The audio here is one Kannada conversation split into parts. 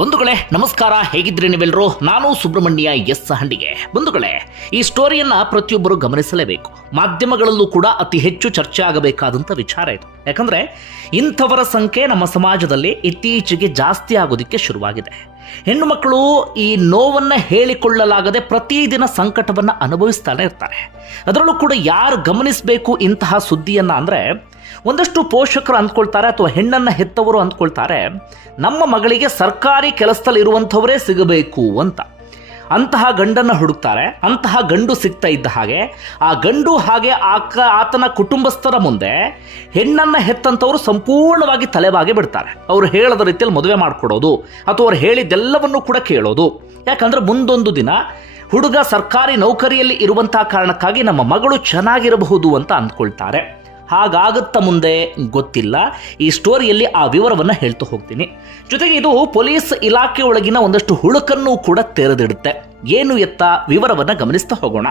ಬಂಧುಗಳೇ, ನಮಸ್ಕಾರ. ಹೇಗಿದ್ರಿ ನೀವೆಲ್ಲರೂ ನಾನು ಸುಬ್ರಹ್ಮಣ್ಯ ಎಸ್ ಹಂಡಿಗೆ ಬಂಧುಗಳೇ, ಈ ಸ್ಟೋರಿಯನ್ನ ಪ್ರತಿಯೊಬ್ಬರು ಗಮನಿಸಲೇಬೇಕು. ಮಾಧ್ಯಮಗಳಲ್ಲೂ ಕೂಡ ಅತಿ ಹೆಚ್ಚು ಚರ್ಚೆ ಆಗಬೇಕಾದಂಥ ವಿಚಾರ ಇದು. ಯಾಕಂದ್ರೆ, ಇಂಥವರ ಸಂಖ್ಯೆ ನಮ್ಮ ಸಮಾಜದಲ್ಲಿ ಇತ್ತೀಚೆಗೆ ಜಾಸ್ತಿ ಆಗೋದಕ್ಕೆ ಶುರುವಾಗಿದೆ. ಹೆಣ್ಣು ಮಕ್ಕಳು ಈ ನೋವನ್ನ ಹೇಳಿಕೊಳ್ಳಲಾಗದೆ ಪ್ರತಿದಿನ ಸಂಕಟವನ್ನ ಅನುಭವಿಸ್ತಾನೆ ಇರ್ತಾರೆ. ಅದರಲ್ಲೂ ಕೂಡ ಯಾರು ಗಮನಿಸಬೇಕು ಇಂತಹ ಸುದ್ದಿಯನ್ನ ಅಂದ್ರೆ ಒಂದಷ್ಟು ಪೋಷಕರು ಅಂದ್ಕೊಳ್ತಾರೆ ಅಥವಾ ಹೆಣ್ಣನ್ನು ಹೆತ್ತವರು ಅಂದ್ಕೊಳ್ತಾರೆ, ನಮ್ಮ ಮಗಳಿಗೆ ಸರ್ಕಾರಿ ಕೆಲಸದಲ್ಲಿ ಇರುವಂಥವರೇ ಸಿಗಬೇಕು ಅಂತ. ಅಂತಹ ಗಂಡನ್ನು ಹುಡುಕ್ತಾರೆ, ಅಂತಹ ಗಂಡು ಸಿಗ್ತಾ ಇದ್ದ ಹಾಗೆ, ಆ ಗಂಡು ಹಾಗೆ ಆಕ, ಆತನ ಕುಟುಂಬಸ್ಥರ ಮುಂದೆ ಹೆಣ್ಣನ್ನು ಹೆತ್ತಂಥವ್ರು ಸಂಪೂರ್ಣವಾಗಿ ತಲೆಬಾಗಿ ಬಿಡ್ತಾರೆ. ಅವರು ಹೇಳದ ರೀತಿಯಲ್ಲಿ ಮದುವೆ ಮಾಡಿಕೊಡೋದು, ಅಥವಾ ಅವ್ರು ಹೇಳಿದ್ದೆಲ್ಲವನ್ನೂ ಕೂಡ ಕೇಳೋದು. ಯಾಕಂದ್ರೆ ಮುಂದೊಂದು ದಿನ ಹುಡುಗ ಸರ್ಕಾರಿ ನೌಕರಿಯಲ್ಲಿ ಇರುವಂತಹ ಕಾರಣಕ್ಕಾಗಿ ನಮ್ಮ ಮಗಳು ಚೆನ್ನಾಗಿರಬಹುದು ಅಂತ ಅಂದ್ಕೊಳ್ತಾರೆ. ಹಾಗಾಗುತ್ತಾ ಮುಂದೆ ಗೊತ್ತಿಲ್ಲ. ಈ ಸ್ಟೋರಿಯಲ್ಲಿ ಆ ವಿವರವನ್ನು ಹೇಳ್ತಾ ಹೋಗ್ತೀನಿ. ಜೊತೆಗೆ ಇದು ಪೊಲೀಸ್ ಇಲಾಖೆ ಒಳಗಿನ ಒಂದಷ್ಟು ಹುಳುಕನ್ನು ಕೂಡ ತೆರೆದಿಡುತ್ತೆ. ಏನು ಎತ್ತ ವಿವರವನ್ನು ಗಮನಿಸ್ತಾ ಹೋಗೋಣ.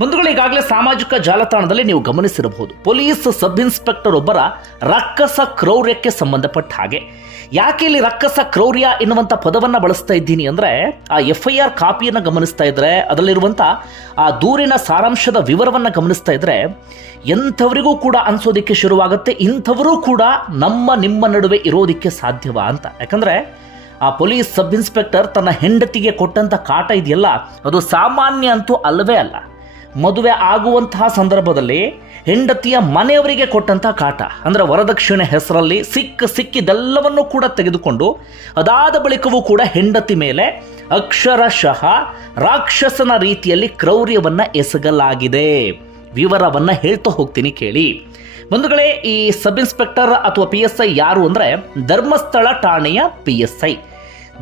ಬಂಧುಗಳು, ಈಗಾಗಲೇ ಸಾಮಾಜಿಕ ಜಾಲತಾಣದಲ್ಲಿ ನೀವು ಗಮನಿಸಿರಬಹುದು. ಪೊಲೀಸ್ ಸಬ್ ಇನ್ಸ್ಪೆಕ್ಟರ್ ಒಬ್ಬರ ರಕ್ಕಸ ಕ್ರೌರ್ಯಕ್ಕೆ ಸಂಬಂಧಪಟ್ಟ ಹಾಗೆ. ಯಾಕೆ ಇಲ್ಲಿ ರಕ್ಕಸ ಕ್ರೌರ್ಯ ಎನ್ನುವಂಥ ಪದವನ್ನು ಬಳಸ್ತಾ ಇದ್ದೀನಿ ಅಂದರೆ ಆ ಎಫ್ ಐ ಆರ್ ಕಾಪಿಯನ್ನು ಗಮನಿಸ್ತಾ ಇದ್ರೆ ಅದರಲ್ಲಿರುವಂಥ ಆ ದೂರಿನ ಸಾರಾಂಶದ ವಿವರವನ್ನು ಗಮನಿಸ್ತಾ ಇದ್ರೆ, ಎಂಥವರಿಗೂ ಕೂಡ ಅನ್ಸೋದಿಕ್ಕೆ ಶುರುವಾಗುತ್ತೆ, ಇಂಥವರೂ ಕೂಡ ನಮ್ಮ ನಿಮ್ಮ ನಡುವೆ ಇರೋದಿಕ್ಕೆ ಸಾಧ್ಯವಾ ಅಂತ. ಯಾಕಂದರೆ ಆ ಪೊಲೀಸ್ ಸಬ್ ಇನ್ಸ್ಪೆಕ್ಟರ್ ತನ್ನ ಹೆಂಡತಿಗೆ ಕೊಟ್ಟಂಥ ಕಾಟ ಇದೆಯಲ್ಲ, ಅದು ಸಾಮಾನ್ಯ ಅಂತೂ ಅಲ್ಲವೇ ಅಲ್ಲ. ಮದುವೆ ಆಗುವಂತಹ ಸಂದರ್ಭದಲ್ಲಿ ಹೆಂಡತಿಯ ಮನೆಯವರಿಗೆ ಕೊಟ್ಟಂಥ ಕಾಟ. ಅಂದರೆ ವರದಕ್ಷಿಣೆ ಹೆಸರಲ್ಲಿ ಸಿಕ್ಕ ಸಿಕ್ಕಿದೆಲ್ಲವನ್ನೂ ಕೂಡ ತೆಗೆದುಕೊಂಡು ಅದಾದ ಬಳಿಕವೂ ಕೂಡ ಹೆಂಡತಿ ಮೇಲೆ ಅಕ್ಷರಶಃ ರಾಕ್ಷಸನ ರೀತಿಯಲ್ಲಿ ಕ್ರೌರ್ಯವನ್ನು ಎಸಗಲಾಗಿದೆ. ವಿವರವನ್ನು ಹೇಳ್ತಾ ಹೋಗ್ತೀನಿ ಕೇಳಿ. ಬಂಧುಗಳೇ, ಈ ಸಬ್ ಇನ್ಸ್ಪೆಕ್ಟರ್ ಅಥವಾ ಪಿ ಎಸ್ ಐ ಯಾರು ಅಂದರೆ ಧರ್ಮಸ್ಥಳ ಠಾಣೆಯ ಪಿ ಎಸ್ ಐ.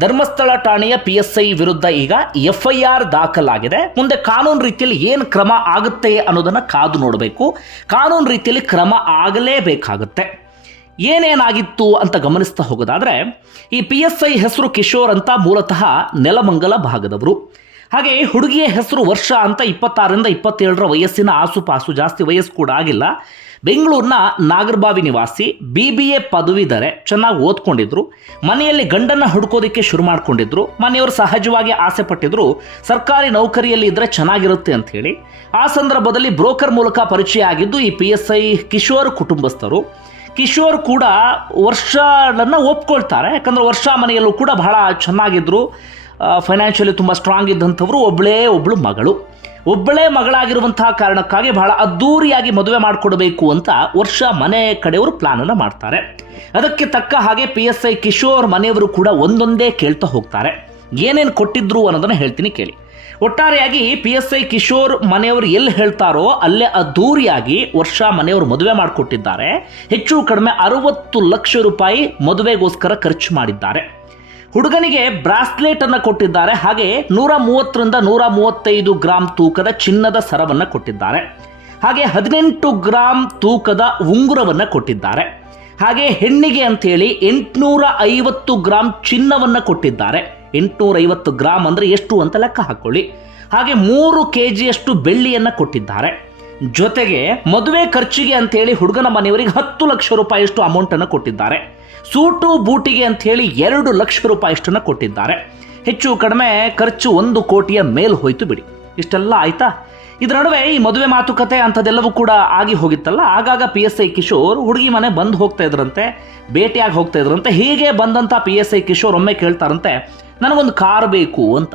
ಧರ್ಮಸ್ಥಳ ಠಾಣೆಯ ಪಿ ಎಸ್ ಐ ವಿರುದ್ಧ ಈಗ ಎಫ್ ಐ ಆರ್ ದಾಖಲಾಗಿದೆ. ಮುಂದೆ ಕಾನೂನು ರೀತಿಯಲ್ಲಿ ಏನು ಕ್ರಮ ಆಗುತ್ತೆ ಅನ್ನೋದನ್ನು ಕಾದು ನೋಡಬೇಕು. ಕಾನೂನು ರೀತಿಯಲ್ಲಿ ಕ್ರಮ ಆಗಲೇಬೇಕಾಗುತ್ತೆ. ಏನೇನಾಗಿತ್ತು ಅಂತ ಗಮನಿಸ್ತಾ ಹೋಗೋದಾದ್ರೆ, ಈ ಪಿ ಎಸ್ ಐ ಹೆಸರು ಕಿಶೋರ್ ಅಂತ ಮೂಲತಃ ನೆಲಮಂಗಲ ಭಾಗದವರು. ಹಾಗೆ ಹುಡುಗಿಯ ಹೆಸರು ವರ್ಷ ಅಂತ ಇಪ್ಪತ್ತಾರರಿಂದ ಇಪ್ಪತ್ತೇಳರ ವಯಸ್ಸಿನ ಆಸುಪಾಸು ಜಾಸ್ತಿ ವಯಸ್ಸು ಕೂಡ ಆಗಿಲ್ಲ. ಬೆಂಗಳೂರಿನ ನಾಗರಬಾವಿ ನಿವಾಸಿ ಬಿ ಬಿ ಎ ಪದವೀಧರೆ ಚೆನ್ನಾಗಿ ಓದ್ಕೊಂಡಿದ್ರು. ಮನೆಯಲ್ಲಿ ಗಂಡನ್ನ ಹುಡ್ಕೋದಕ್ಕೆ ಶುರು ಮಾಡ್ಕೊಂಡಿದ್ರು. ಮನೆಯವರು ಸಹಜವಾಗಿ ಆಸೆ ಪಟ್ಟಿದ್ರು. ಸರ್ಕಾರಿ ನೌಕರಿಯಲ್ಲಿ ಇದ್ರೆ ಚೆನ್ನಾಗಿರುತ್ತೆ ಅಂತ ಹೇಳಿ. ಆ ಸಂದರ್ಭದಲ್ಲಿ ಬ್ರೋಕರ್ ಮೂಲಕ ಪರಿಚಯ ಆಗಿದ್ದು ಈ ಪಿ ಎಸ್ ಐ ಕಿಶೋರ್ ಕುಟುಂಬಸ್ಥರು. ಕಿಶೋರ್ ಕೂಡ ವರ್ಷನ ಒಪ್ಕೊಳ್ತಾರೆ. ಯಾಕಂದ್ರೆ ವರ್ಷ ಮನೆಯಲ್ಲೂ ಕೂಡ ಬಹಳ ಚೆನ್ನಾಗಿದ್ರು. ಫೈನಾನ್ಷಿಯಲಿ ತುಂಬ ಸ್ಟ್ರಾಂಗ್ ಇದ್ದಂಥವ್ರು. ಒಬ್ಬಳೇ ಒಬ್ಬಳು ಮಗಳು. ಒಬ್ಬಳೇ ಮಗಳಾಗಿರುವಂತಹ ಕಾರಣಕ್ಕಾಗಿ ಬಹಳ ಅದ್ದೂರಿಯಾಗಿ ಮದುವೆ ಮಾಡಿಕೊಡಬೇಕು ಅಂತ ವರ್ಷ ಮನೆ ಕಡೆಯವರು ಪ್ಲಾನನ್ನು ಮಾಡ್ತಾರೆ. ಅದಕ್ಕೆ ತಕ್ಕ ಹಾಗೆ ಪಿ ಎಸ್ ಐ ಕಿಶೋರ್ ಮನೆಯವರು ಕೂಡ ಒಂದೊಂದೇ ಕೇಳ್ತಾ ಹೋಗ್ತಾರೆ. ಏನೇನು ಕೊಟ್ಟಿದ್ರು ಅನ್ನೋದನ್ನು ಹೇಳ್ತೀನಿ ಕೇಳಿ. ಒಟ್ಟಾರೆಯಾಗಿ ಪಿ ಎಸ್ ಐ ಕಿಶೋರ್ ಮನೆಯವರು ಎಲ್ಲಿ ಹೇಳ್ತಾರೋ ಅಲ್ಲೇ ಅದ್ದೂರಿಯಾಗಿ ವರ್ಷ ಮನೆಯವರು ಮದುವೆ ಮಾಡಿಕೊಟ್ಟಿದ್ದಾರೆ. ಹೆಚ್ಚು ಕಡಿಮೆ ಅರವತ್ತು ಲಕ್ಷ ರೂಪಾಯಿ ಮದುವೆಗೋಸ್ಕರ ಖರ್ಚು ಮಾಡಿದ್ದಾರೆ. ಹುಡುಗನಿಗೆ ಬ್ರಾಸ್ಲೆಟ್ ಅನ್ನು ಕೊಟ್ಟಿದ್ದಾರೆ. ಹಾಗೆ ನೂರ ಮೂವತ್ತರಿಂದ ನೂರ ಮೂವತ್ತೈದು ಗ್ರಾಂ ತೂಕದ ಚಿನ್ನದ ಸರವನ್ನು ಕೊಟ್ಟಿದ್ದಾರೆ. ಹಾಗೆ ಹದಿನೆಂಟು ಗ್ರಾಂ ತೂಕದ ಉಂಗುರವನ್ನು ಕೊಟ್ಟಿದ್ದಾರೆ. ಹಾಗೆ ಹೆಣ್ಣಿಗೆ ಅಂತೇಳಿ ಎಂಟುನೂರ ಐವತ್ತು ಗ್ರಾಂ ಚಿನ್ನವನ್ನು ಕೊಟ್ಟಿದ್ದಾರೆ. ಎಂಟುನೂರ ಐವತ್ತು ಗ್ರಾಂ ಅಂದರೆ ಎಷ್ಟು ಅಂತ ಲೆಕ್ಕ ಹಾಕೊಳ್ಳಿ. ಹಾಗೆ ಮೂರು ಕೆ ಜಿಯಷ್ಟು ಬೆಳ್ಳಿಯನ್ನು ಕೊಟ್ಟಿದ್ದಾರೆ. ಜೊತೆಗೆ ಮದುವೆ ಖರ್ಚಿಗೆ ಅಂತೇಳಿ ಹುಡುಗನ ಮನೆಯವರಿಗೆ ಹತ್ತು ಲಕ್ಷ ರೂಪಾಯಿಯಷ್ಟು ಅಮೌಂಟನ್ನು ಕೊಟ್ಟಿದ್ದಾರೆ. ಸೂಟು ಬೂಟಿಗೆ ಅಂತ ಹೇಳಿ ಎರಡು ಲಕ್ಷ ರೂಪಾಯಿಯಷ್ಟನ್ನು ಕೊಟ್ಟಿದ್ದಾರೆ. ಹೆಚ್ಚು ಕಡಿಮೆ ಖರ್ಚು ಒಂದು ಕೋಟಿಯ ಮೇಲ್ ಹೋಯ್ತು ಬಿಡಿ. ಇಷ್ಟೆಲ್ಲ ಆಯ್ತಾ? ಇದರ ನಡುವೆ ಈ ಮದುವೆ ಮಾತುಕತೆ ಅಂಥದ್ದೆಲ್ಲವೂ ಕೂಡ ಆಗಿ ಹೋಗಿತ್ತಲ್ಲ? ಆಗಾಗ ಪಿ ಎಸ್ ಐ ಕಿಶೋರ್ ಹುಡುಗಿ ಮನೆ ಬಂದು ಹೋಗ್ತಾ ಇದ್ರಂತೆ, ಭೇಟಿಯಾಗಿ ಹೋಗ್ತಾ ಇದ್ರಂತೆ. ಹೀಗೆ ಬಂದಂಥ ಪಿ ಎಸ್ ಐ ಕಿಶೋರ್ ಒಮ್ಮೆ ಕೇಳ್ತಾರಂತೆ, ನನಗೊಂದು ಕಾರ್ ಬೇಕು ಅಂತ.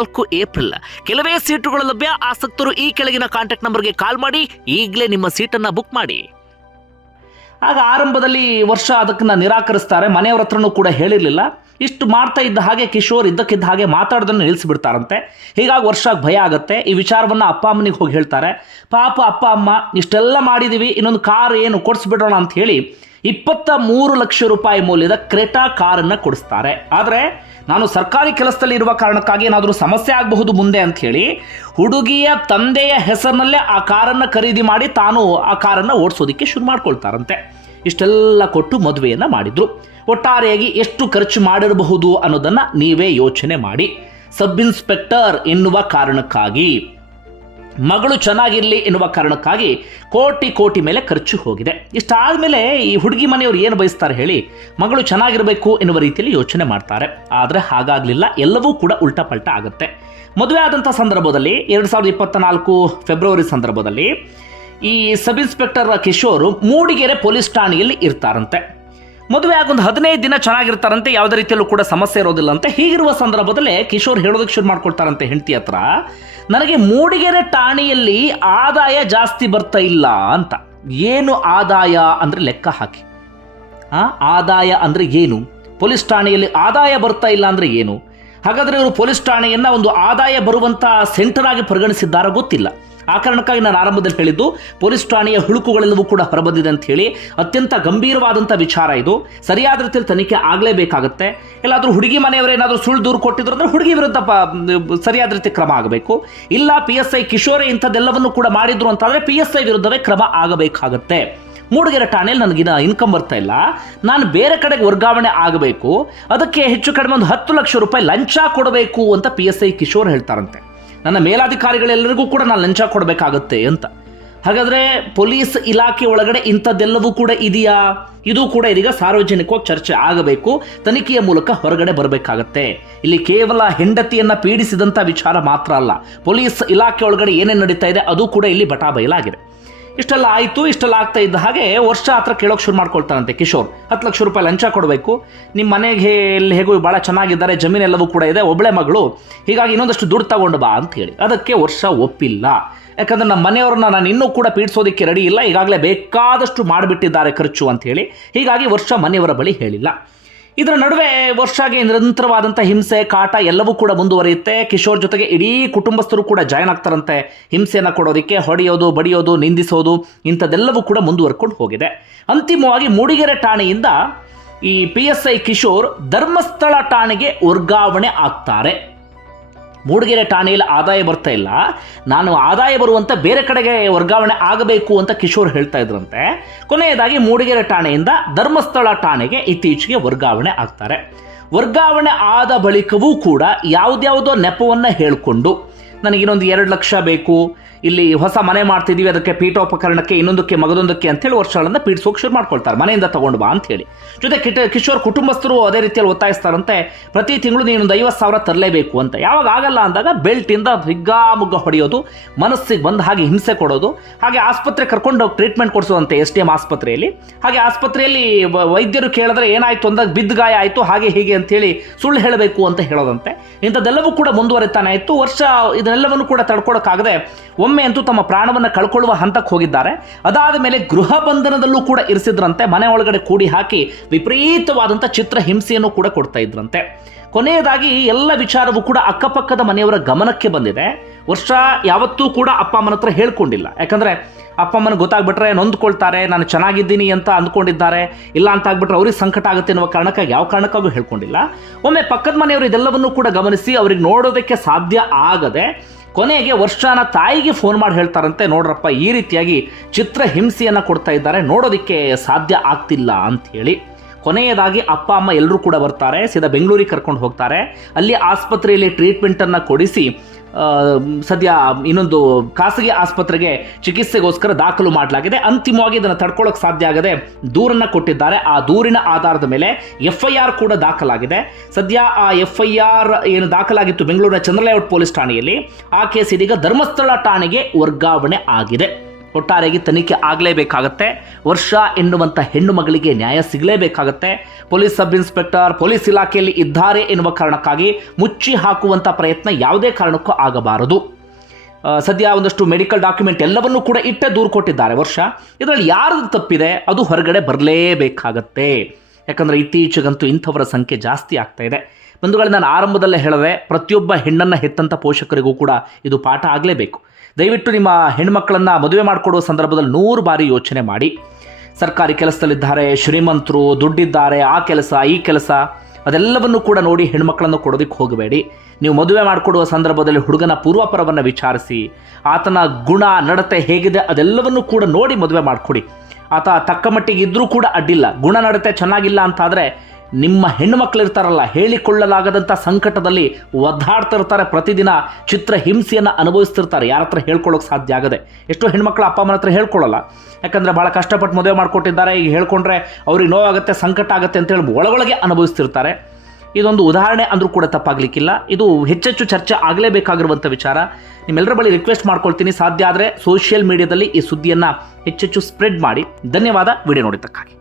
ಏಪ್ರಿಲ್. ಕೆಲವೇ ಸೀಟುಗಳು ಲಭ್ಯ. ಆಸಕ್ತರು ಈ ಕೆಳಗಿನ ಕಾಂಟ್ಯಾಕ್ಟ್ ನಂಬರ್ಗೆ ಕಾಲ್ ಮಾಡಿ. ಈಗಲೇ ನಿಮ್ಮ ಸೀಟನ್ನ ಬುಕ್ ಮಾಡಿ. ಆಗ ಆರಂಭದಲ್ಲಿ ವರ್ಷ ಅದಕ್ಕನ್ನ ನಿರಾಕರಿಸ್ತಾರೆ. ಮನೆಯವ್ರ ಹತ್ರನೂ ಕೂಡ ಹೇಳಿರಲಿಲ್ಲ. ಇಷ್ಟು ಮಾಡ್ತಾ ಇದ್ದ ಹಾಗೆ ಕಿಶೋರ್ ಇದ್ದಕ್ಕಿದ್ದ ಹಾಗೆ ಮಾತಾಡೋದನ್ನು ನಿಲ್ಲಿಸಿಬಿಡ್ತಾರಂತೆ. ಹೀಗಾಗಿ ವರ್ಷಕ್ಕೆ ಭಯ ಆಗುತ್ತೆ. ಈ ವಿಚಾರವನ್ನು ಅಪ್ಪ ಅಮ್ಮನಿಗೆ ಹೋಗಿ ಹೇಳ್ತಾರೆ. ಪಾಪ ಅಪ್ಪ ಅಮ್ಮ, ಇಷ್ಟೆಲ್ಲ ಮಾಡಿದ್ದೀವಿ ಇನ್ನೊಂದು ಕಾರ್ ಏನು ಕೊಡಿಸ್ಬಿಡೋಣ ಅಂತ ಹೇಳಿ ಇಪ್ಪತ್ತ ಮೂರು ಲಕ್ಷ ರೂಪಾಯಿ ಮೌಲ್ಯದ ಕ್ರೆಟಾ ಕಾರನ್ನು ಕೊಡಿಸ್ತಾರೆ. ಆದರೆ ನಾನು ಸರ್ಕಾರಿ ಕೆಲಸದಲ್ಲಿ ಇರುವ ಕಾರಣಕ್ಕಾಗಿ ಏನಾದರೂ ಸಮಸ್ಯೆ ಆಗಬಹುದು ಮುಂದೆ ಅಂತ ಹೇಳಿ ಹುಡುಗಿಯ ತಂದೆಯ ಹೆಸರಿನಲ್ಲೇ ಆ ಕಾರನ್ನು ಖರೀದಿ ಮಾಡಿ ತಾನು ಆ ಕಾರನ್ನು ಓಡಿಸೋದಕ್ಕೆ ಶುರು ಮಾಡ್ಕೊಳ್ತಾರಂತೆ. ಇಷ್ಟೆಲ್ಲ ಕೊಟ್ಟು ಮದುವೆಯನ್ನು ಮಾಡಿದ್ರು. ಒಟ್ಟಾರೆಯಾಗಿ ಎಷ್ಟು ಖರ್ಚು ಮಾಡಿರಬಹುದು ಅನ್ನೋದನ್ನು ನೀವೇ ಯೋಚನೆ ಮಾಡಿ. ಸಬ್ ಇನ್ಸ್ಪೆಕ್ಟರ್ ಎನ್ನುವ ಕಾರಣಕ್ಕಾಗಿ. ಮಗಳು ಚೆನ್ನಾಗಿರಲಿ ಎನ್ನುವ ಕಾರಣಕ್ಕಾಗಿ ಕೋಟಿ ಕೋಟಿ ಮೇಲೆ ಖರ್ಚು ಹೋಗಿದೆ. ಇಷ್ಟಾದಮೇಲೆ ಈ ಹುಡುಗಿ ಮನೆಯವರು ಏನು ಬಯಸ್ತಾರೆ ಹೇಳಿ, ಮಗಳು ಚೆನ್ನಾಗಿರಬೇಕು ಎನ್ನುವ ರೀತಿಯಲ್ಲಿ ಯೋಚನೆ ಮಾಡ್ತಾರೆ. ಆದರೆ ಹಾಗಾಗಲಿಲ್ಲ, ಎಲ್ಲವೂ ಕೂಡ ಉಲ್ಟಾ ಪಲ್ಟ ಆಗುತ್ತೆ. ಮದುವೆ ಆದಂಥ ಸಂದರ್ಭದಲ್ಲಿ, ಎರಡು ಸಾವಿರದ ಇಪ್ಪತ್ತನಾಲ್ಕು ಫೆಬ್ರವರಿ ಸಂದರ್ಭದಲ್ಲಿ ಈ sub inspector Kishore Mudigere police ಠಾಣೆಯಲ್ಲಿ ಇರ್ತಾರಂತೆ. ಮದುವೆ ಆಗೊಂದು ಹದಿನೈದು ದಿನ ಚೆನ್ನಾಗಿರ್ತಾರಂತೆ ಯಾವುದೇ ರೀತಿಯಲ್ಲೂ ಕೂಡ ಸಮಸ್ಯೆ ಇರೋದಿಲ್ಲ ಅಂತ ಹೀಗಿರುವ ಸಂದರ್ಭದಲ್ಲೇ ಕಿಶೋರ್ ಹೇಳೋದಕ್ಕೆ ಶುರು ಮಾಡ್ಕೊಳ್ತಾರಂತೆ ಹೆಂಡತಿ ಹತ್ರ. ನನಗೆ ಮೂಡಿಗೆರೆ ಠಾಣೆಯಲ್ಲಿ ಆದಾಯ ಜಾಸ್ತಿ ಬರ್ತಾ ಇಲ್ಲ ಅಂತ. ಏನು ಆದಾಯ ಅಂದರೆ ಲೆಕ್ಕ ಹಾಕಿ. ಆ, ಆದಾಯ ಅಂದರೆ ಏನು? ಪೊಲೀಸ್ ಠಾಣೆಯಲ್ಲಿ ಆದಾಯ ಬರ್ತಾ ಇಲ್ಲ ಅಂದರೆ ಏನು? ಹಾಗಾದರೆ ಇವರು ಪೊಲೀಸ್ ಠಾಣೆಯನ್ನ ಒಂದು ಆದಾಯ ಬರುವಂಥ ಸೆಂಟರ್ ಆಗಿ ಪರಿಗಣಿಸಿದ್ದಾರೋ ಗೊತ್ತಿಲ್ಲ. ಆ ಕಾರಣಕ್ಕಾಗಿ ನಾನು ಆರಂಭದಲ್ಲಿ ಹೇಳಿದ್ದು, ಪೊಲೀಸ್ ಠಾಣೆಯ ಹುಳುಕುಗಳೆಲ್ಲವೂ ಕೂಡ ಹೊರಬಂದಿದೆ ಅಂತ ಹೇಳಿ ಅತ್ಯಂತ ಗಂಭೀರವಾದಂಥ ವಿಚಾರ ಇದು. ಸರಿಯಾದ ರೀತಿಯಲ್ಲಿ ತನಿಖೆ ಆಗಲೇಬೇಕಾಗುತ್ತೆ. ಎಲ್ಲಾದರೂ ಹುಡುಗಿ ಮನೆಯವರು ಏನಾದರೂ ಸುಳ್ಳು ದೂರು ಕೊಟ್ಟಿದ್ರು ಅಂದರೆ ಹುಡುಗಿ ವಿರುದ್ಧ ಸರಿಯಾದ ರೀತಿ ಕ್ರಮ ಆಗಬೇಕು. ಇಲ್ಲ ಪಿ ಎಸ್ ಐ ಕಿಶೋರೆ ಇಂಥದ್ದೆಲ್ಲವನ್ನು ಕೂಡ ಮಾಡಿದ್ರು ಅಂತಂದರೆ ಪಿ ಎಸ್ ಐ ವಿರುದ್ಧವೇ ಕ್ರಮ ಆಗಬೇಕಾಗತ್ತೆ. ಮೂಡಿಗೆರೆ ಠಾಣೆಯಲ್ಲಿ ನನಗಿನ ಇನ್ಕಮ್ ಬರ್ತಾ ಇಲ್ಲ. ನಾನು ಬೇರೆ ಕಡೆಗೆ ವರ್ಗಾವಣೆ ಆಗಬೇಕು. ಅದಕ್ಕೆ ಹೆಚ್ಚು ಕಡಿಮೆ ಒಂದು ಹತ್ತು ಲಕ್ಷ ರೂಪಾಯಿ ಲಂಚ ಕೊಡಬೇಕು ಅಂತ ಪಿ ಎಸ್ ಐ ಕಿಶೋರ್ ಹೇಳ್ತಾರಂತೆ. ನನ್ನ ಮೇಲಾಧಿಕಾರಿಗಳೆಲ್ಲರಿಗೂ ಕೂಡ ನಾನು ಲಂಚ ಕೊಡಬೇಕಾಗುತ್ತೆ ಅಂತ. ಹಾಗಾದರೆ ಪೊಲೀಸ್ ಇಲಾಖೆ ಒಳಗಡೆ ಇಂಥದ್ದೆಲ್ಲವೂ ಕೂಡ ಇದೆಯಾ? ಇದು ಕೂಡ ಇದೀಗ ಸಾರ್ವಜನಿಕವಾಗಿ ಚರ್ಚೆ ಆಗಬೇಕು. ತನಿಖೆಯ ಮೂಲಕ ಹೊರಗಡೆ ಬರಬೇಕಾಗತ್ತೆ. ಇಲ್ಲಿ ಕೇವಲ ಹೆಂಡತಿಯನ್ನ ಪೀಡಿಸಿದಂಥ ವಿಚಾರ ಮಾತ್ರ ಅಲ್ಲ, ಪೊಲೀಸ್ ಇಲಾಖೆ ಒಳಗಡೆ ಏನೇನು ನಡೀತಾ ಇದೆ ಅದು ಕೂಡ ಇಲ್ಲಿ ಬಟಾ ಬಯಲಾಗಿದೆ ಇಷ್ಟೆಲ್ಲ ಆಯಿತು, ಇಷ್ಟೆಲ್ಲ ಆಗ್ತಾ ಇದ್ದ ಹಾಗೆ ವರ್ಷ ಹತ್ರ ಕೇಳೋಕೆ ಶುರು ಮಾಡ್ಕೊಳ್ತಾನಂತೆ ಕಿಶೋರ್. ಹತ್ತು ಲಕ್ಷ ರೂಪಾಯಿ ಲಂಚ ಕೊಡಬೇಕು. ನಿಮ್ಮ ಮನೆಗೆ ಎಲ್ಲಿ ಹೇಗೂ ಭಾಳ ಚೆನ್ನಾಗಿದ್ದಾರೆ ಜಮೀನೆಲ್ಲವೂ ಕೂಡ ಇದೆ ಒಬ್ಬಳೆ ಮಗಳು. ಹೀಗಾಗಿ ಇನ್ನೊಂದಷ್ಟು ದುಡ್ಡು ತಗೊಂಡು ಬಾ ಅಂತ ಹೇಳಿ. ಅದಕ್ಕೆ ವರ್ಷ ಒಪ್ಪಿಲ್ಲ. ಯಾಕಂದ್ರೆ ನಮ್ಮ ಮನೆಯವ್ರನ್ನ ನಾನು ಇನ್ನೂ ಕೂಡ ಪೀಡಿಸೋದಕ್ಕೆ ರೆಡಿ ಇಲ್ಲ. ಈಗಾಗಲೇ ಬೇಕಾದಷ್ಟು ಮಾಡಿಬಿಟ್ಟಿದ್ದಾರೆ ಖರ್ಚು ಅಂತ ಹೇಳಿ. ಹೀಗಾಗಿ ವರ್ಷ ಮನೆಯವರ ಬಳಿ ಹೇಳಿಲ್ಲ. ಇದರ ನಡುವೆ ವರ್ಷಾಗೆ ನಿರಂತರವಾದಂಥ ಹಿಂಸೆ, ಕಾಟ ಎಲ್ಲವೂ ಕೂಡ ಮುಂದುವರಿಯುತ್ತೆ. ಕಿಶೋರ್ ಜೊತೆಗೆ ಇಡೀ ಕುಟುಂಬಸ್ಥರು ಕೂಡ ಜಾಯ್ನ್ ಆಗ್ತಾರಂತೆ. ಹಿಂಸೆಯನ್ನು ಕೊಡೋದಕ್ಕೆ, ಹೊಡೆಯೋದು, ಬಡಿಯೋದು, ನಿಂದಿಸೋದು ಇಂಥದ್ದೆಲ್ಲವೂ ಕೂಡ ಮುಂದುವರ್ಕೊಂಡು ಹೋಗಿದೆ. ಅಂತಿಮವಾಗಿ ಮೂಡಿಗೆರೆ ಠಾಣೆಯಿಂದ ಈ P S I Kishore Dharmasthala ಠಾಣೆಗೆ ವರ್ಗಾವಣೆ ಆಗ್ತಾರೆ. ಮೂಡಿಗೆರೆ ಠಾಣೆಯಲ್ಲಿ ಆದಾಯ ಬರ್ತಾ ಇಲ್ಲ. ನಾನು ಆದಾಯ ಬರುವಂಥ ಬೇರೆ ಕಡೆಗೆ ವರ್ಗಾವಣೆ ಆಗಬೇಕು ಅಂತ ಕಿಶೋರ್ ಹೇಳ್ತಾ ಇದ್ರಂತೆ. ಕೊನೆಯದಾಗಿ ಮೂಡಿಗೆರೆ ಠಾಣೆಯಿಂದ ಧರ್ಮಸ್ಥಳ ಠಾಣೆಗೆ ಇತ್ತೀಚೆಗೆ ವರ್ಗಾವಣೆ ಆಗ್ತಾರೆ. ವರ್ಗಾವಣೆ ಆದ ಬಳಿಕವೂ ಕೂಡ ಯಾವುದ್ಯಾವುದೋ ನೆಪವನ್ನು ಹೇಳಿಕೊಂಡು ನನಗೆ ಇನ್ನೊಂದು ಎರಡು ಲಕ್ಷ ಬೇಕು ಇಲ್ಲಿ ಹೊಸ ಮನೆ ಮಾಡ್ತಿದೀವಿ, ಅದಕ್ಕೆ ಪೀಠೋಪಕರಣಕ್ಕೆ, ಇನ್ನೊಂದಕ್ಕೆ, ಮಗದೊಂದಕ್ಕೆ ಅಂತೇಳಿ ವರ್ಷಗಳಿಂದ ಪೀಡಿಸೋಕೆ ಶುರು ಮಾಡ್ಕೊಳ್ತಾರೆ. ಮನೆಯಿಂದ ತಗೊಂಡು ಬಾ ಅಂತ ಹೇಳಿ. ಜೊತೆ ಕಿಟ, ಕಿಶೋರ್ ಕುಟುಂಬಸ್ಥರು ಅದೇ ರೀತಿಯಲ್ಲಿ ಒತ್ತಾಯಿಸ್ತಾರಂತೆ, ಪ್ರತಿ ತಿಂಗಳು ನೀನೊಂದು ಐವತ್ತು ಸಾವಿರ ತರಲೇಬೇಕು ಅಂತ. ಯಾವಾಗ ಆಗಲ್ಲ ಅಂದಾಗ ಬೆಲ್ಟಿಂದ ಹಿಗ್ಗಾಮುಗ್ಗ ಹೊಡೆಯೋದು, ಮನಸ್ಸಿಗೆ ಬಂದ ಹಾಗೆ ಹಿಂಸೆ ಕೊಡೋದು. ಹಾಗೆ ಆಸ್ಪತ್ರೆ ಕರ್ಕೊಂಡು ಹೋಗಿ ಟ್ರೀಟ್ಮೆಂಟ್ ಕೊಡಿಸೋದಂತೆ ಎಸ್ ಟಿ ಎಂ ಆಸ್ಪತ್ರೆಯಲ್ಲಿ. ಹಾಗೆ ಆಸ್ಪತ್ರೆಯಲ್ಲಿ ವೈದ್ಯರು ಕೇಳಿದ್ರೆ ಏನಾಯ್ತು ಅಂದಾಗ ಬಿದ್ದ ಗಾಯ ಆಯಿತು, ಹಾಗೆ ಹೀಗೆ ಅಂತೇಳಿ ಸುಳ್ಳು ಹೇಳಬೇಕು ಅಂತ ಹೇಳೋದಂತೆ. ಇಂಥದ್ದೆಲ್ಲವೂ ಕೂಡ ಮುಂದುವರಿತಾನೆ ಇತ್ತು ವರ್ಷ ಇದನ್ನೆಲ್ಲವನ್ನು ಕೂಡ ತಡ್ಕೊಳಕ್ಕಾಗದೆ ಒಮ್ಮೆ ಅಂತೂ ತಮ್ಮ ಪ್ರಾಣವನ್ನು ಕಳ್ಕೊಳ್ಳುವ ಹಂತಕ್ಕೆ ಹೋಗಿದ್ದಾರೆ. ಅದಾದ ಮೇಲೆ ಗೃಹ ಬಂಧನದಲ್ಲೂ ಕೂಡ ಇರಿಸಿದ್ರಂತೆ, ಮನೆ ಒಳಗಡೆ ಕೂಡಿ ಹಾಕಿ ವಿಪರೀತವಾದಂಥ ಚಿತ್ರ ಹಿಂಸೆಯನ್ನು ಕೂಡ ಕೊಡ್ತಾ ಇದ್ರಂತೆ. ಕೊನೆಯದಾಗಿ ಎಲ್ಲ ವಿಚಾರವೂ ಕೂಡ ಅಕ್ಕಪಕ್ಕದ ಮನೆಯವರ ಗಮನಕ್ಕೆ ಬಂದಿದೆ. ವರ್ಷ ಯಾವತ್ತೂ ಕೂಡ ಅಪ್ಪ ಅಮ್ಮನ ಹತ್ರ ಹೇಳ್ಕೊಂಡಿಲ್ಲ. ಯಾಕಂದರೆ ಅಪ್ಪ ಅಮ್ಮನ ಗೊತ್ತಾಗ್ಬಿಟ್ರೆ ನೊಂದ್ಕೊಳ್ತಾರೆ, ನಾನು ಚೆನ್ನಾಗಿದ್ದೀನಿ ಅಂತ ಅಂದ್ಕೊಂಡಿದ್ದಾರೆ, ಇಲ್ಲ ಅಂತ ಆಗ್ಬಿಟ್ರೆ ಅವ್ರಿಗೆ ಸಂಕಟ ಆಗುತ್ತೆ ಅನ್ನುವ ಕಾರಣಕ್ಕಾಗಿ ಯಾವ ಕಾರಣಕ್ಕಾಗೂ ಹೇಳ್ಕೊಂಡಿಲ್ಲ. ಒಮ್ಮೆ ಪಕ್ಕದ ಮನೆಯವರು ಇದೆಲ್ಲವನ್ನೂ ಕೂಡ ಗಮನಿಸಿ ಅವ್ರಿಗೆ ನೋಡೋದಕ್ಕೆ ಸಾಧ್ಯ ಆಗದೆ ಕೊನೆಗೆ ವರ್ಷನ ತಾಯಿಗೆ ಫೋನ್ ಮಾಡಿ ಹೇಳ್ತಾರಂತೆ, ನೋಡ್ರಪ್ಪ ಈ ರೀತಿಯಾಗಿ ಚಿತ್ರ ಹಿಂಸೆಯನ್ನು ಕೊಡ್ತಾ ಇದ್ದಾರೆ, ನೋಡೋದಕ್ಕೆ ಸಾಧ್ಯ ಆಗ್ತಿಲ್ಲ ಅಂಥೇಳಿ ಕೊನೆಯದಾಗಿ ಅಪ್ಪ ಅಮ್ಮ ಎಲ್ಲರೂ ಕೂಡ ಬರ್ತಾರೆ, ಸೀದಾ ಬೆಂಗಳೂರಿಗೆ ಕರ್ಕೊಂಡು ಹೋಗ್ತಾರೆ. ಅಲ್ಲಿ ಆಸ್ಪತ್ರೆಯಲ್ಲಿ ಟ್ರೀಟ್ಮೆಂಟನ್ನು ಕೊಡಿಸಿ ಸದ್ಯ ಇನ್ನೊಂದು ಖಾಸಗಿ ಆಸ್ಪತ್ರೆಗೆ ಚಿಕಿತ್ಸೆಗೋಸ್ಕರ ದಾಖಲು ಮಾಡಲಾಗಿದೆ. ಅಂತಿಮವಾಗಿ ಇದನ್ನು ತಡ್ಕೊಳ್ಳೋಕೆ ಸಾಧ್ಯ ಆಗದೆ ದೂರನ್ನ ಕೊಟ್ಟಿದ್ದಾರೆ. ಆ ದೂರಿನ ಆಧಾರದ ಮೇಲೆ ಎಫ್ ಐ ಆರ್ ಕೂಡ ದಾಖಲಾಗಿದೆ. ಸದ್ಯ ಆ ಎಫ್ ಐ ಆರ್ ಏನು ದಾಖಲಾಗಿತ್ತು ಬೆಂಗಳೂರಿನ ಚಂದ್ರಲೇಔಟ್ ಪೊಲೀಸ್ ಠಾಣೆಯಲ್ಲಿ. ಆ ಕೇಸ್ ಇದೀಗ ಧರ್ಮಸ್ಥಳ ಠಾಣೆಗೆ ವರ್ಗಾವಣೆ ಆಗಿದೆ. ಒಟ್ಟಾರೆಯಾಗಿ ತನಿಖೆ ಆಗಲೇಬೇಕಾಗತ್ತೆ. ವರ್ಷ ಎನ್ನುವಂಥ ಹೆಣ್ಣು ಮಗಳಿಗೆ ನ್ಯಾಯ ಸಿಗಲೇಬೇಕಾಗತ್ತೆ. ಪೊಲೀಸ್ ಸಬ್ ಇನ್ಸ್ಪೆಕ್ಟರ್, ಪೊಲೀಸ್ ಇಲಾಖೆಯಲ್ಲಿ ಇದ್ದಾರೆ ಎನ್ನುವ ಕಾರಣಕ್ಕಾಗಿ ಮುಚ್ಚಿ ಹಾಕುವಂಥ ಪ್ರಯತ್ನ ಯಾವುದೇ ಕಾರಣಕ್ಕೂ ಆಗಬಾರದು. ಸದ್ಯ ಒಂದಷ್ಟು ಮೆಡಿಕಲ್ ಡಾಕ್ಯುಮೆಂಟ್ ಎಲ್ಲವನ್ನೂ ಕೂಡ ಇಟ್ಟೆ ದೂರು ಕೊಟ್ಟಿದ್ದಾರೆ ವರ್ಷ. ಇದರಲ್ಲಿ ಯಾರದು ತಪ್ಪಿದೆ ಅದು ಹೊರಗಡೆ ಬರಲೇಬೇಕಾಗತ್ತೆ. ಯಾಕಂದರೆ ಇತ್ತೀಚೆಗಂತೂ ಇಂಥವರ ಸಂಖ್ಯೆ ಜಾಸ್ತಿ ಆಗ್ತಾ ಇದೆ. ಬಂಧುಗಳು, ನಾನು ಆರಂಭದಲ್ಲೇ ಹೇಳಿದೆ ಪ್ರತಿಯೊಬ್ಬ ಹೆಣ್ಣನ್ನು ಹೆತ್ತಂಥ ಪೋಷಕರಿಗೂ ಕೂಡ ಇದು ಪಾಠ ಆಗಲೇಬೇಕು. ದಯವಿಟ್ಟು ನಿಮ್ಮ ಹೆಣ್ಮಕ್ಕಳನ್ನು ಮದುವೆ ಮಾಡಿಕೊಡುವ ಸಂದರ್ಭದಲ್ಲಿ ನೂರು ಬಾರಿ ಯೋಚನೆ ಮಾಡಿ. ಸರ್ಕಾರಿ ಕೆಲಸದಲ್ಲಿದ್ದಾರೆ, ಶ್ರೀಮಂತರು ದುಡ್ಡಿದ್ದಾರೆ, ಆ ಕೆಲಸ, ಈ ಕೆಲಸ, ಅದೆಲ್ಲವನ್ನು ಕೂಡ ನೋಡಿ ಹೆಣ್ಮಕ್ಳನ್ನು ಕೊಡೋದಕ್ಕೆ ಹೋಗಬೇಡಿ. ನೀವು ಮದುವೆ ಮಾಡಿಕೊಡುವ ಸಂದರ್ಭದಲ್ಲಿ ಹುಡುಗನ ಪೂರ್ವಾಪರವನ್ನು ವಿಚಾರಿಸಿ, ಆತನ ಗುಣ, ನಡತೆ ಹೇಗಿದೆ ಅದೆಲ್ಲವನ್ನು ಕೂಡ ನೋಡಿ ಮದುವೆ ಮಾಡಿಕೊಡಿ. ಆತ ತಕ್ಕ ಮಟ್ಟಿಗೆ ಇದ್ದರೂ ಕೂಡ ಅಡ್ಡಿಲ್ಲ. ಗುಣ, ನಡತೆ ಚೆನ್ನಾಗಿಲ್ಲ ಅಂತಾದರೆ ನಿಮ್ಮ ಹೆಣ್ಣು ಮಕ್ಕಳು ಇರ್ತಾರಲ್ಲ ಹೇಳಿಕೊಳ್ಳಲಾಗದಂಥ ಸಂಕಟದಲ್ಲಿ ಒದ್ದಾಡ್ತಿರ್ತಾರೆ ಪ್ರತಿದಿನ ಚಿತ್ರ ಹಿಂಸೆಯನ್ನು ಅನುಭವಿಸ್ತಿರ್ತಾರೆ. ಯಾರ ಹತ್ರ ಹೇಳ್ಕೊಳ್ಳೋಕೆ ಸಾಧ್ಯ ಆಗದೆ. ಎಷ್ಟೋ ಹೆಣ್ಮಕ್ಳು ಅಪ್ಪ ಅಮ್ಮನ ಹತ್ರ ಹೇಳ್ಕೊಳ್ಳಲ್ಲ ಯಾಕಂದರೆ ಭಾಳ ಕಷ್ಟಪಟ್ಟು ಮದುವೆ ಮಾಡಿಕೊಟ್ಟಿದ್ದಾರೆ, ಈಗ ಹೇಳ್ಕೊಂಡ್ರೆ ಅವ್ರಿಗೆ ನೋವಾಗುತ್ತೆ, ಸಂಕಟ ಆಗುತ್ತೆ ಅಂತ ಹೇಳಿ ಒಳಗೊಳಗೆ ಅನುಭವಿಸ್ತಿರ್ತಾರೆ. ಇದೊಂದು ಉದಾಹರಣೆ ಅಂದರೂ ಕೂಡ ತಪ್ಪಾಗಲಿಕ್ಕಿಲ್ಲ. ಇದು ಹೆಚ್ಚೆಚ್ಚು ಚರ್ಚೆ ಆಗಲೇಬೇಕಾಗಿರುವಂಥ ವಿಚಾರ. ನಿಮ್ಮೆಲ್ಲರ ಬಳಿ ರಿಕ್ವೆಸ್ಟ್ ಮಾಡ್ಕೊಳ್ತೀನಿ. ಸಾಧ್ಯ ಆದರೆ ಸೋಷಿಯಲ್ ಮೀಡಿಯಾದಲ್ಲಿ ಈ ಸುದ್ದಿಯನ್ನು ಹೆಚ್ಚೆಚ್ಚು ಸ್ಪ್ರೆಡ್ ಮಾಡಿ. ಧನ್ಯವಾದ. ವಿಡಿಯೋ ನೋಡಿದ್ದಕ್ಕಾಗಿ.